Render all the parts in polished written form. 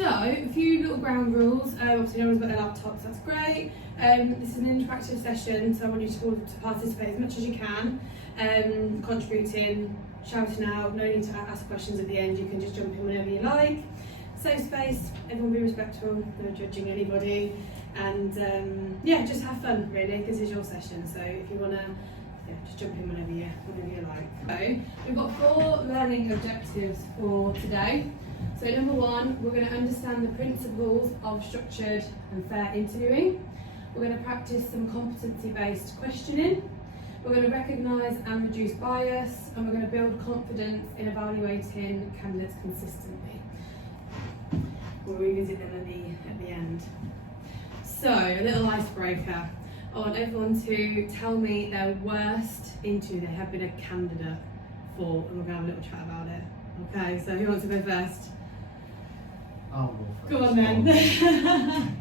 So, a few little ground rules. Obviously, no one's got their laptops, that's great. This is an interactive session, so I want you to participate as much as you can. Contributing, shouting out, no need to ask questions at the end, you can just jump in whenever you like. Safe space, everyone be respectful, no judging anybody. And yeah, just have fun really, this is your session, so if you want to just jump in whenever you like. So, we've got 4 learning objectives for today. So number 1, we're going to understand the principles of structured and fair interviewing. We're going to practice some competency-based questioning. We're going to recognise and reduce bias, and we're going to build confidence in evaluating candidates consistently. We'll revisit them at the end. So, a little icebreaker. I want everyone to tell me their worst interview they have been a candidate for, and we're going to have a little chat about it. Okay, so who wants to go first? I'll go first. Go on then.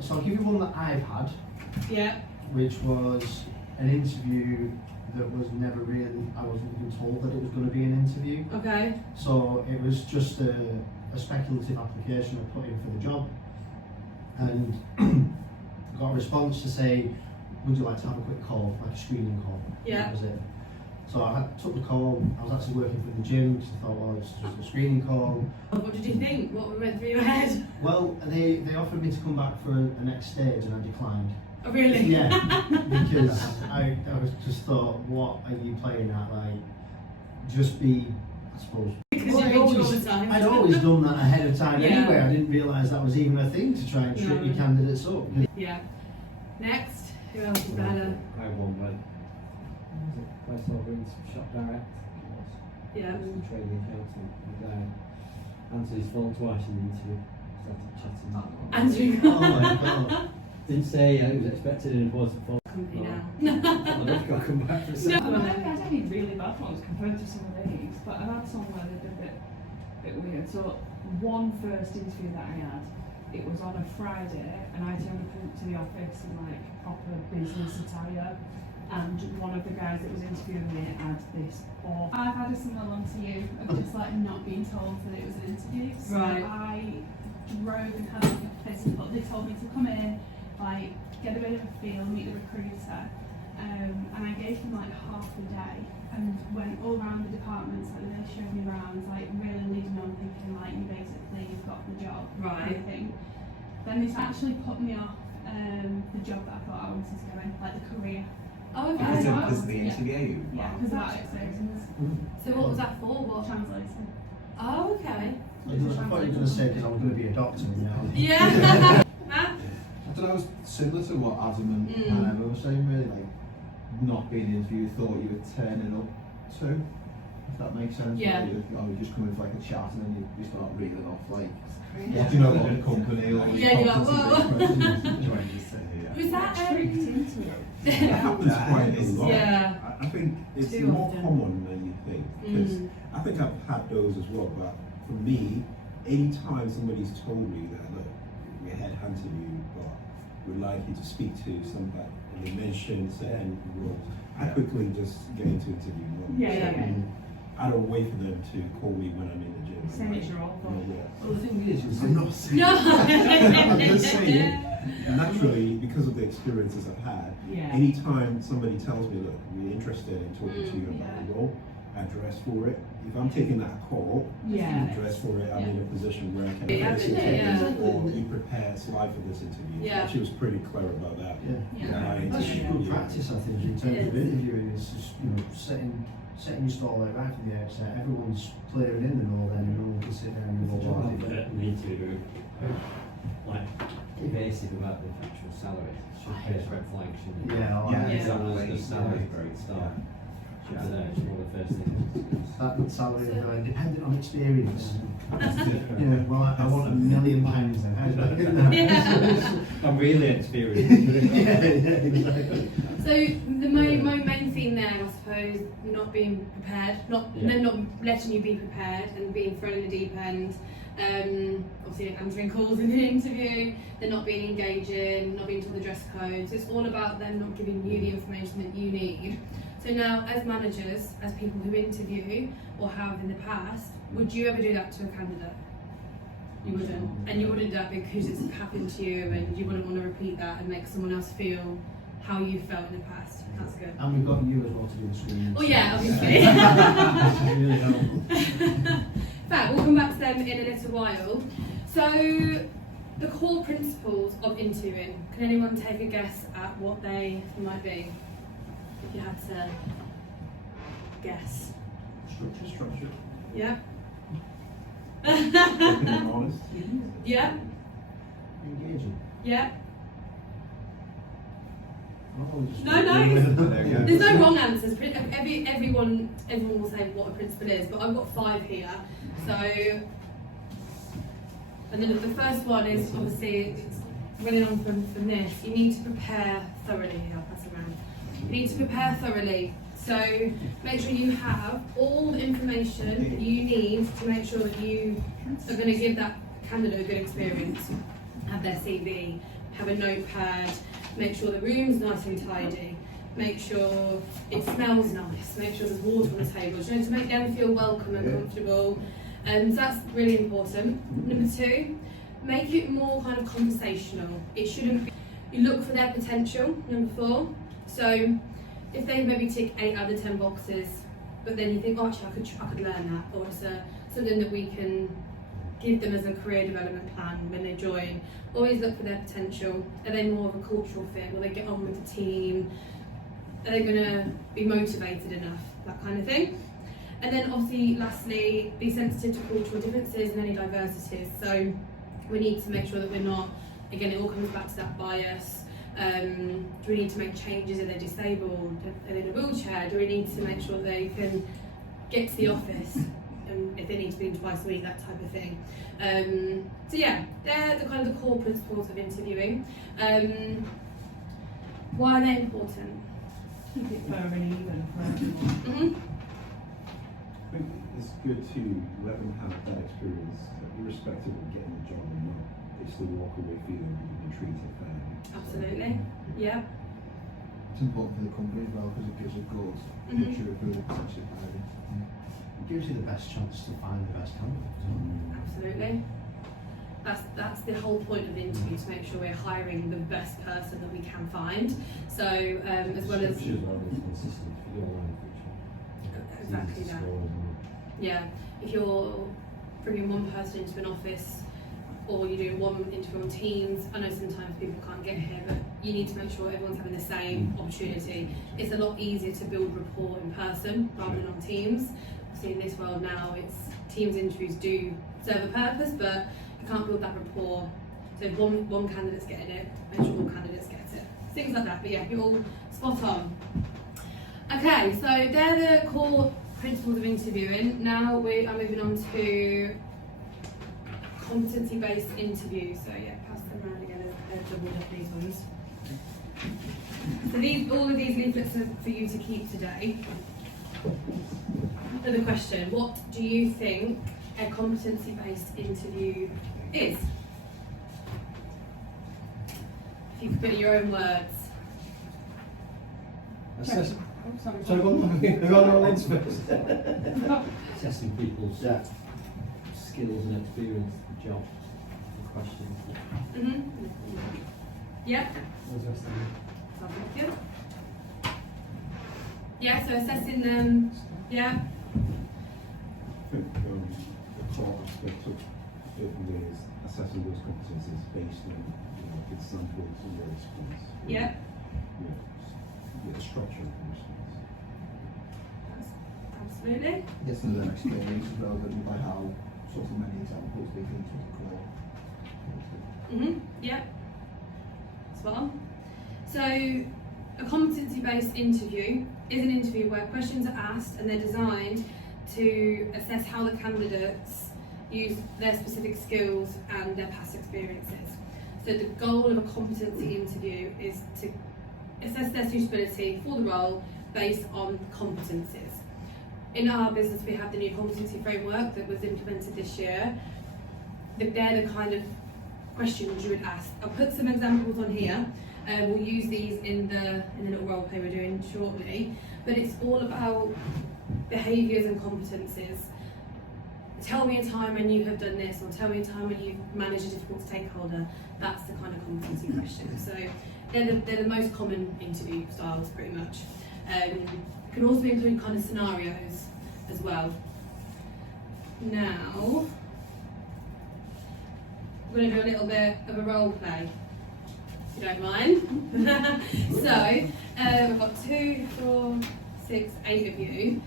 So I'll give you one that I've had, Yeah. which was an interview that was never really, I wasn't even told that it was going to be an interview. Okay. So it was just a speculative application I put in for the job, and got a response to say, would you like to have a quick call, like a screening call? Yeah. That was it. So I took the call. I was actually working for the gym, so I thought, well, it's just a screening call. What did you think? What went through your head? Well, they offered me to come back for a next stage, and I declined. Oh, really? Yeah, because I was just thought, what are you playing at? Like, just be, I suppose. Because Well, you're traumatised. I'd always done that ahead of time Yeah. anyway. I didn't realise that was even a thing to try and trip No. your candidates up. Yeah. Next, who else is better? I won when place over in Shop Direct. Yeah. I was a trading accountant, and answered his phone twice in the interview. Started chatting. Andrew. Oh my god. Didn't say I was expected an important phone. Company now. I've got to come back for a second. No. I don't need really bad ones compared to some of these, but I've had some where they've been a bit weird. So one first interview that I had, it was on a Friday, and I turned up to the office in like proper business attire, and one of the guys that was interviewing me had this awful. I've had a similar one to you of just like not being told that it was an interview. So Right. I drove and had like a physical. They told me to come in, like get a bit of a feel, meet the recruiter, and I gave them like half the day and went all around the departments, like they showed me around, like really leading on, thinking like you've got the job, Right. kind of thing. Then this actually put me off the job that I thought I wanted to go in, like the career. Oh, okay. Because Because of the interview. Yeah, because of that experience. So what was that for? What? Translator. Oh, okay. I thought you were going to say because I was going to be a doctor now. Yeah. Matt? I don't know, it's similar to what Adam and Emma were saying, really, like not being interviewed, thought you were turning up to, if that makes sense. Yeah. You just come in for like a chat and then you start reeling off like, Crazy. what do you know about the company or Yeah, you're like, whoa. Was that Tricked into it. It happens quite a lot. Yeah. I think it's Too more often. common than you think, because I think I've had those as well, but for me, any time somebody's told me that, look, we headhunted you, but we'd like you to speak to somebody, and they mention certain roles, I quickly just get into interview mode. Yeah. I don't wait for them to call me when I'm in the gym. Same as your old I'm like, Well, the thing is, I'm not saying No. I'm just saying, naturally, because of the experiences I've had, Yeah. anytime somebody tells me, look, we're interested in talking to you about the role, I dress for it. If I'm taking that call, Yeah. I dress for it. I'm in a position where I can Yeah, facilitate yeah. this, or you prepare a slide for this interview. Yeah. She was pretty clever about that. yeah. My That's just interview. good practice, I think, in terms of interviewing. It's just, setting your stall out right from the outset. Everyone's clearing in and all then, and no one can sit there and go, well, Need to like evasive about the actual salary. Should pay red flag, shouldn't it? yeah, all Yeah, right. The salary is very start. Should be there, it's one of the first things. That salary is dependent on experience. That's different. Yeah, well, I want £1 million then. How's that good now? Yeah. I'm really experienced. yeah, exactly. So my main theme there, I suppose, not being prepared, not letting you be prepared and being thrown in the deep end. Obviously answering calls in the interview, they're not being engaging, not being told the dress code. So it's all about them not giving you the information that you need. So now, as managers, as people who interview or have in the past, would you ever do that to a candidate? You wouldn't, and you wouldn't do that because it's happened to you, and you wouldn't want to repeat that and make someone else feel how you felt in the past. That's good. And we've got you as well to do the screening. Well, yeah, obviously. This is really helpful. But we'll come back to them in a little while. So, the core principles of interviewing. Can anyone take a guess at what they might be? If you had to guess. Structure. Yeah. Being honest. Yeah. Engaging. Yeah. Oh, just No, no, There you go. There's no wrong answers. Everyone will say what a principle is, but I've got 5 here. So, and then the first one is obviously it's running on from this. You need to prepare thoroughly. I'll pass it around. You need to prepare thoroughly. So make sure you have all the information you need to make sure that you are going to give that candidate a good experience. Have their CV, have a notepad, make sure the room's nice and tidy, make sure it smells nice, make sure there's water on the tables, you know, to make them feel welcome and comfortable. So that's really important. Number 2, make it more kind of conversational. It shouldn't be, you look for their potential. Number 4, so if they maybe tick 8 out of the 10 boxes, but then you think, oh, actually, I could learn that, or it's something that we can give them as a career development plan when they join. Always look for their potential. Are they more of a cultural fit? Will they get on with the team? Are they going to be motivated enough? That kind of thing. And then obviously, lastly, be sensitive to cultural differences and any diversities. So we need to make sure that we're not, again, it all comes back to that bias. Do we need to make changes? Are they disabled? Are they in a wheelchair? Do we need to make sure they can get to the office? If they need to be in twice a week, that type of thing. So yeah, they're the kind of the core principles of interviewing. Why are they important? Keep it fair and even for everyone. I think it's good to let them have that experience, irrespective of getting the job or not. They still walk away feeling that you've been treated fairly. Absolutely. Yeah. It's important for the company as well because it gives a good picture of who the potential hiring. It gives you the best chance to find the best candidate. Absolutely. That's the whole point of the interview, to make sure we're hiring the best person that we can find. So as well as Structure as well is consistent for your own future. exactly that. Yeah, if you're bringing one person into an office, or you're doing one interview on Teams, I know sometimes people can't get here, but you need to make sure everyone's having the same opportunity. It's a lot easier to build rapport in person rather than on Teams. Obviously in this world now, Teams interviews do serve a purpose, but you can't build that rapport. So if one candidate's getting it, make sure all candidates get it. Things like that, but yeah, you're all spot on. Okay, so they're the core principles of interviewing. Now we are moving on to competency-based interviews. So yeah, pass them around again. They're doubled up these ones. So all of these leaflets are for you to keep today. So the question: what do you think a competency-based interview is? If you could put it in your own words. Assess- Oh, sorry. So we're on our legs first. Assessing people's Yeah. skills and experience, the job, the questions. Yeah. Those are some- Sounds good. Yeah. So assessing them. Yeah. I think the core aspect of it is assessing those competencies based on examples of your experience. Yeah. The structure of your response. Absolutely. Yes, and their experience as well, but by how sort of many examples they think of the core. Yeah. Spot on. So, a competency-based interview is an interview where questions are asked and they're designed to assess how the candidates use their specific skills and their past experiences. So the goal of a competency interview is to assess their suitability for the role based on competencies. In our business, we have the new competency framework that was implemented this year. They're the kind of questions you would ask. I'll put some examples on here. We'll use these in the little role play we're doing shortly. But it's all about behaviours and competencies. tell me a time when you have done this, or tell me a time when you've managed a difficult stakeholder. That's the kind of competency question. So they're the most common interview styles, pretty much. Can also include kind of scenarios as well. Now, we're going to do a little bit of a role play, if you don't mind. So, we've got 2, 4, 6, 8 of you.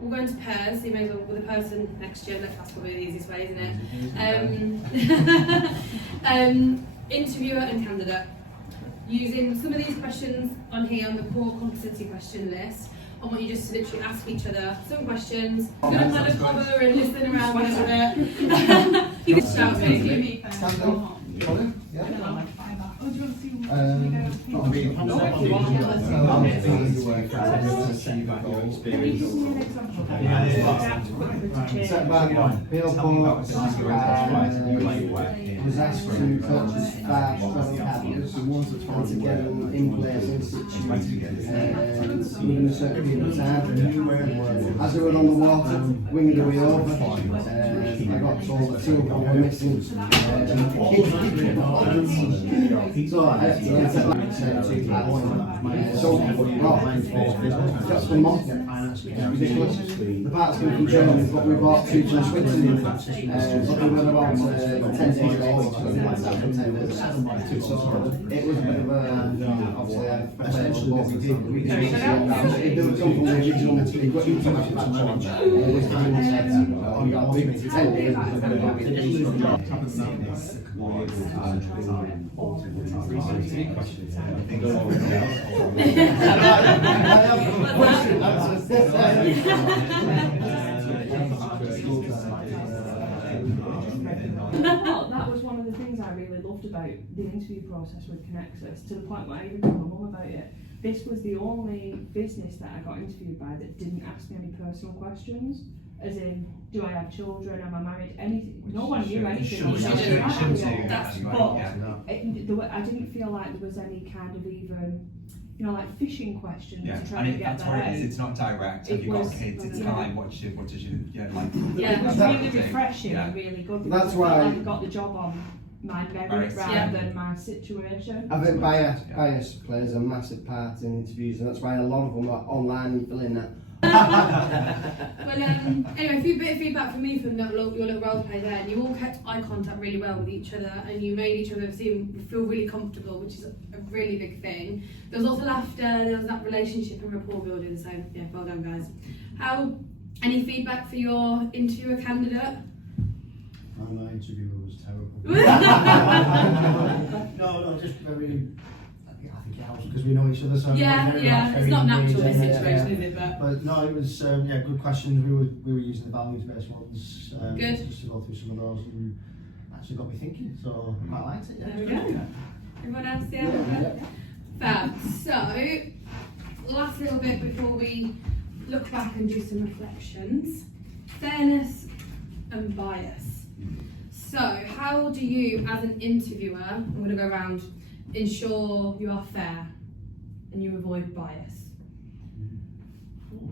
We'll go into pairs, so you may as well with the person next to you. That's probably the easiest way, isn't it? Interviewer and candidate. Using some of these questions on here on the core competency question list, I want you just to literally ask each other some questions. You're going to kind of hover and listen around a little bit. You can shout me. Stand up. Colin? Yeah? Oh, do you want to see what I mean, Can you give me an example? Set back, Bill Fox was asked to purchase 5 travel cabins and to get them in place in situ within a certain period of time. As they were on the water, winging their way over, I got told that 2 of them were missing. So I had to set back and say 2 parts. So that's the month. Ridiculous. The parts came from Germany, but we bought 2 from Switzerland. But they were about 10 days late. So it was a bit of a, obviously, I prepared for both. We did do something with the original equipment to manufacture. It was kind of set. We got 10 days. That was one of the things I really loved about the interview process with Connexus, to the point where I even told my mum about it. This was the only business that I got interviewed by that didn't ask me any personal questions, as in, do I have children, am I married, anything. No one knew anything. I didn't feel like there was any kind of even, you know, like fishing questions to try to get that's there. what it is. It's not direct. Have you got kids? It's kind of like what does you, like. Yeah, It was That- really refreshing and really good. That's because why- I felt like I got the job on my merit rather than my situation. I think bias plays a massive part in interviews, and that's why a lot of them are online. You fill in that. Well, anyway, a bit of feedback from me from your little role play there. And you all kept eye contact really well with each other, and you made each other feel really comfortable, which is a really big thing. There was also laughter. There was that relationship and rapport building. So yeah, well done, guys. Any feedback for your interviewer candidate? My interviewer was terrible. No, just very. I think it helps because we know each other so Yeah, very yeah. much, It's not very natural this engaged, situation, is it? But no, it was good questions. We were using the values-based ones Good. just to go through some of those, and actually got me thinking. So I quite liked it. There we Yeah. go. Everyone else, yeah? Fab. So, last little bit before we look back and do some reflections. Fairness and bias. So, how do you, as an interviewer, I'm going to go around, ensure you are fair and you avoid bias?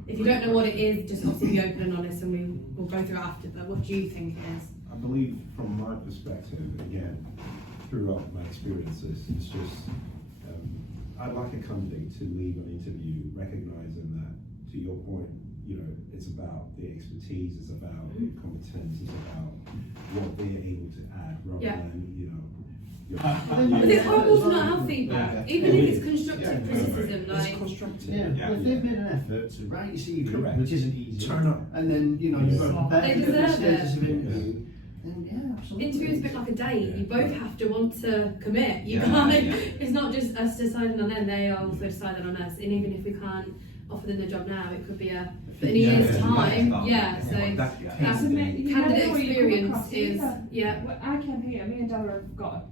If you don't know what it is, just obviously be open and honest, and we'll go through it after, but what do you think it is? I believe from my perspective, again, throughout my experiences, it's just, I'd like a candidate to leave an interview recognizing that, to your point, you know, it's about the expertise, it's about the competence, it's about what they're able to add rather than, you know, But it's horrible to not have feedback, even if it's constructive criticism, like. it's constructive. Yeah, if they've made an effort to write your CV, Correct. which isn't easy, Turn up. and then you know you've got to prepare They for the deserve stages it. of interview, then yeah, absolutely. Interview is a bit like a date. You both have to want to commit. You Yeah. can't. Yeah. It's not just us deciding on them. They are also deciding on us. And even if we can't offer them the job now, it could be in a year's time. Yeah. So that's You candidate never know what you come experience across is either. yeah. Well, I came here, me and Della have got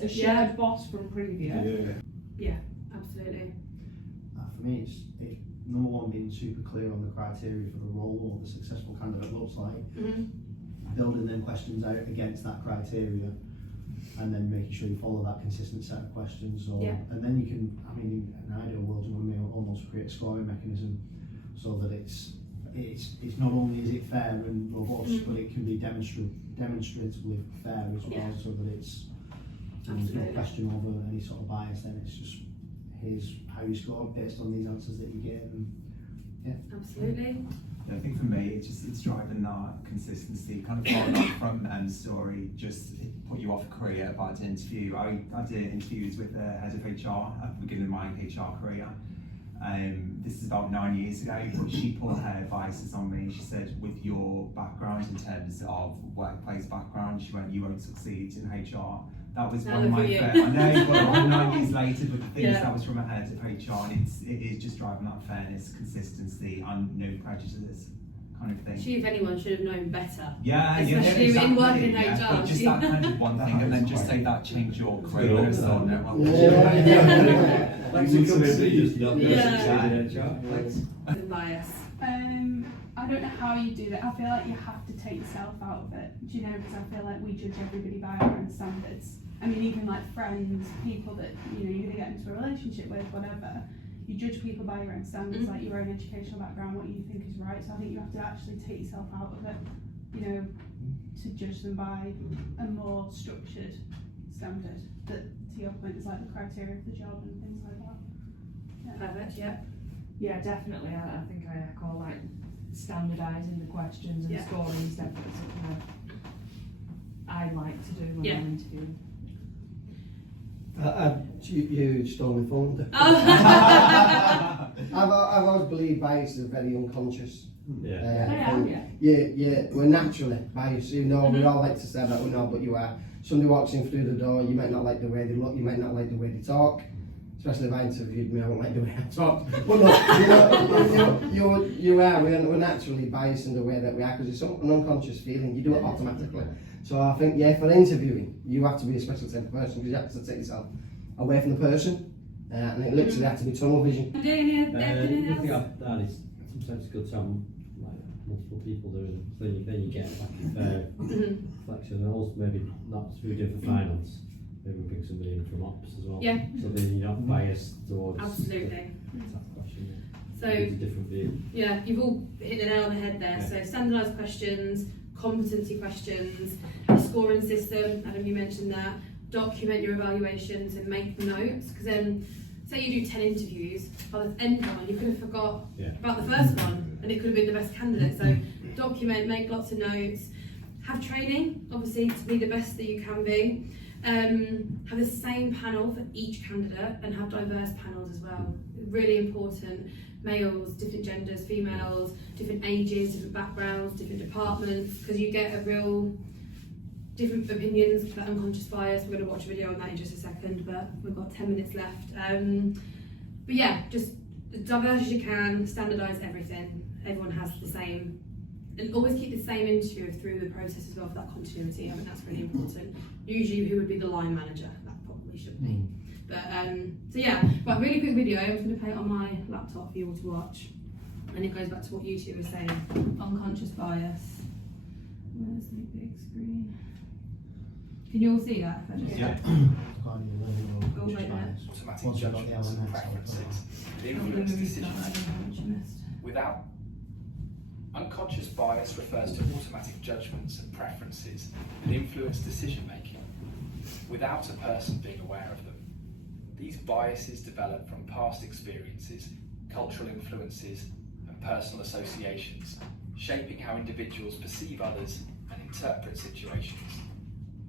a shared boss from previous. Yeah. Absolutely. For me, it's number one, being super clear on the criteria for the role or what the successful candidate looks like, building them questions out against that criteria, and then making sure you follow that consistent set of questions. And then you can, I mean, in an ideal world, you want to almost create a scoring mechanism so that it's it's not only is it fair and robust, but it can be demonstratively fair as well, Yeah. so that it's there's no Absolutely. question over any sort of bias. Then it's just here's how you score based on these answers that you get. And Absolutely. I think for me, it's driving that consistency, kind of following up from M's story, just put you off a career about to interview. I did interviews with the head of HR at the beginning of my HR career. This is about 9 years ago, but she put her biases on me. She said, with your background in terms of workplace background, she went, you won't succeed in HR. That was Now one of look my at you. first, I know, but 9 years later, but the thing is Yeah. that was from a head of HR, and it is just driving that fairness, consistency, and no prejudice kind of thing. She, if anyone, should have known better. Yeah, Especially yeah, in working in exactly, yeah, HR. but just that kind of one thing, and then just say that changed your career. Yeah. and so on, no, Like you could see just not Yeah. in HR. The bias. I don't know how you do that. I feel like you have to take yourself out of it. Do you know? Because I feel like we judge everybody by our own standards. I mean, even like friends, people that you're gonna get into a relationship with, whatever. You judge people by your own standards, like your own educational background, what you think is right. So I think you have to actually take yourself out of it, to judge them by a more structured standard. That, to your point, is like the criteria of the job and things like that. Yeah. Perfect. Yeah. Yeah, definitely. I think I call like standardising the questions and Yeah. scoring is definitely something that I like to do when Yeah. I'm interviewing. You stole my thunder. Oh. I've always believed bias is very unconscious. Yeah. Yeah, we're naturally biased. We all like to say that we're not, but you are. Somebody walks in through the door, you might not like the way they look, you might not like the way they talk. Especially if I interviewed me, I don't like the way I talk. But no, you are. We're naturally biased in the way that we are because it's an unconscious feeling. You do it automatically. So I think, for interviewing, you have to be a special type of person because you have to take yourself away from the person, and it literally has to be tunnel vision. Doing The anything thing else? I've done is sometimes it's good to have like multiple people doing it, so then you get like a fair reflection, and also maybe not we do for finance, maybe we bring somebody in from ops as well. Yeah. So then you're not biased towards Absolutely. that question. So It's a different view. yeah, you've all hit the nail on the head there. Yeah. So standardised questions, competency questions, a scoring system. Adam, you mentioned that. Document your evaluations and make notes. Because then, say you do 10 interviews, by the end one you could have forgot about the first one, and it could have been the best candidate. So document, make lots of notes, have training, obviously, to be the best that you can be. Have the same panel for each candidate and have diverse panels as well. Really important. Males, different genders, females, different ages, different backgrounds, different departments, because you get a real different opinions for that unconscious bias. We're going to watch a video on that in just a second, but we've got 10 minutes left. But yeah, just as diverse as you can, standardise everything. Everyone has the same, and always keep the same interviewer through the process as well for that continuity. I think that's really important. Usually who would be the line manager, that probably should be. But so yeah, but really quick video. I'm just going to play it on my laptop for you all to watch, and it goes back to what you two were saying, unconscious bias. Where's the big screen? Can you all see that? If I just Yeah. Oh, wait there. Once you've got the judgments and LMS, preferences that I'm going influence to read that. I decisions. don't know what you missed. Without unconscious bias refers to automatic judgments and preferences that influence decision making without a person being aware of them. These biases develop from past experiences, cultural influences, and personal associations, shaping how individuals perceive others and interpret situations.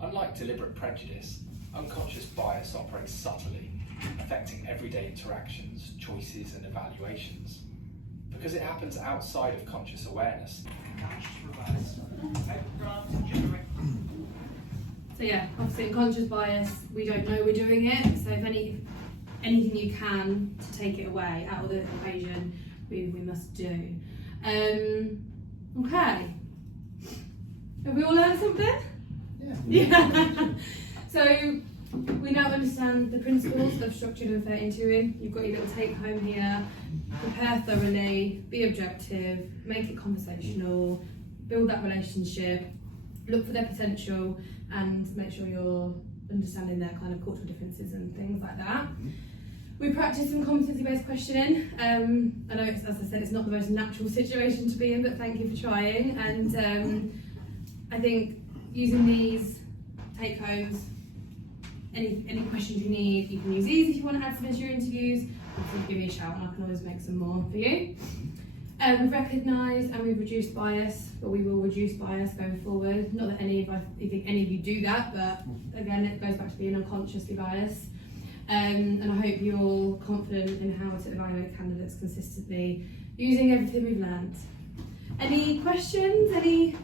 Unlike deliberate prejudice, unconscious bias operates subtly, affecting everyday interactions, choices, and evaluations. Because it happens outside of conscious awareness. So yeah, obviously unconscious bias, we don't know we're doing it, so if anything you can to take it away out of the equation, we must do. Okay. Have we all learned something? Yeah. So we now understand the principles of structured and fair interviewing. You've got your little take home here. Prepare thoroughly, be objective, make it conversational, build that relationship, look for their potential, and make sure you're understanding their kind of cultural differences and things like that. We practice some competency-based questioning. I know, it's, as I said, it's not the most natural situation to be in, but thank you for trying. And I think using these take-homes, any questions you need, you can use these if you want to add some into your interviews. Give me a shout and I can always make some more for you. We've recognised and we've reduced bias, but we will reduce bias going forward. Not that you think any of you do that, but again, it goes back to being unconsciously biased. And I hope you're all confident in how to evaluate candidates consistently using everything we've learned. Any questions? Any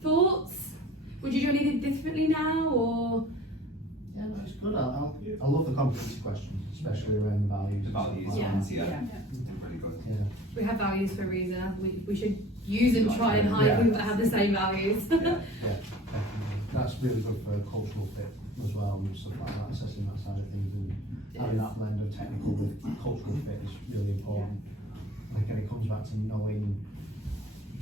thoughts? Would you do anything differently now, or? Yeah, no, it's good. I love the competency questions, especially around the values. The values and stuff like ones, that. yeah. They're really good. Yeah. We have values for a reason. We should use and try and hire Yeah. people that have the same values. Yeah, definitely. That's really good for cultural fit as well and stuff like that, assessing that side of things and having that blend of technical with cultural fit is really important. And again, it comes back to knowing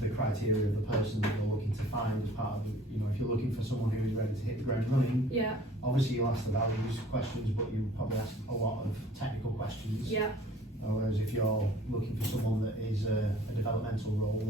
the criteria of the person that you're looking to find as part of, if you're looking for someone who is ready to hit the ground running, Yeah, obviously you'll ask the values questions, but you'll probably ask a lot of technical questions. yeah. Whereas if you're looking for someone that is a developmental role,